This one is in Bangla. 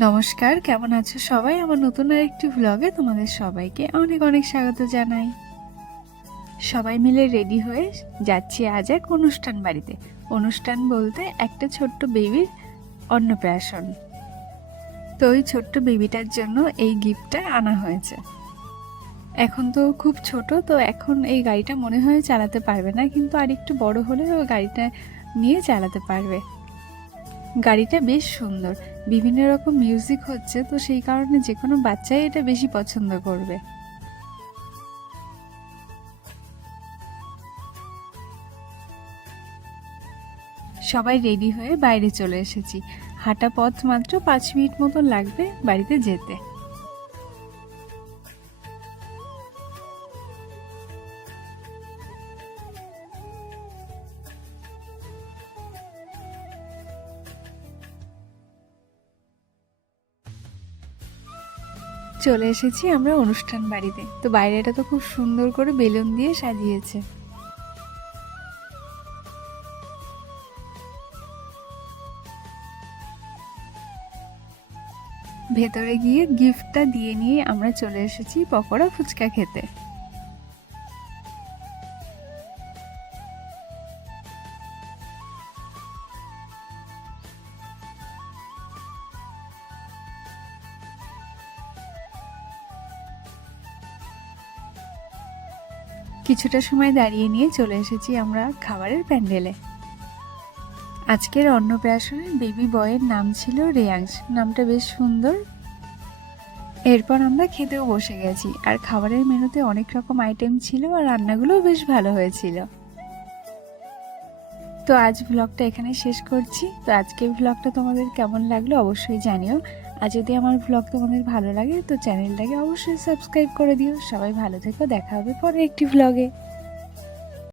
নমস্কার, কেমন আছো সবাই? আমার নতুন আর একটি ভ্লগে তোমাদের সবাইকে অনেক অনেক স্বাগত জানাই। সবাই মিলে রেডি হয়ে যাচ্ছি আজ এক অনুষ্ঠান বাড়িতে। অনুষ্ঠান বলতে একটা ছোট্ট বেবির অন্নপ্রাশন। তো ওই ছোট্ট বেবিটার জন্য এই গিফটটা আনা হয়েছে। এখন তো খুব ছোট, তো এখন এই গাড়িটা মনে হয় চালাতে পারবে না, কিন্তু আর একটু বড় হলে ও গাড়িটা নিয়ে চালাতে পারবে। গাড়িটা বেশ সুন্দর। বিভিন্ন রকম মিউজিক হচ্ছে, তো সেই কারণে যে কোনো বাচ্চাই এটা বেশি পছন্দ করবে। সবাই রেডি হয়ে বাইরে চলে এসেছি। হাঁটা পথ মাত্র পাঁচ মিনিট মতন লাগবে বাড়িতে যেতে। চলে এসেছি আমরা অনুষ্ঠান বাড়িতে। তো বাইরেটা তো খুব সুন্দর করে বেলুন দিয়ে সাজিয়েছে। ভেতরে গিয়ে গিফটটা দিয়ে নিয়ে আমরা চলে এসেছি পকোড়া ফুচকা খেতে। কিছুটা সময় দাঁড়িয়ে নিয়ে চলে এসেছি আমরা খাবারের প্যান্ডেলে। আজকের অন্নপ্রাশনের বেবি বয়ের নাম ছিল রেয়াংশ। নামটা বেশ সুন্দর। এরপর আমরা খেতেও বসে গেছি আর খাবারের মেনুতে অনেক রকম আইটেম ছিল আর রান্নাগুলোও বেশ ভালো হয়েছিল। তো আজ ব্লগটা এখানে শেষ করছি। তো আজকের ব্লগটা তোমাদের কেমন লাগল অবশ্যই জানিও। আর যদি আমার ব্লগ তোমাদের ভালো লাগে, তো চ্যানেলটাকে অবশ্যই সাবস্ক্রাইব করে দিও। সবাই ভালো থেকো, দেখা হবে পরে একটি ব্লগে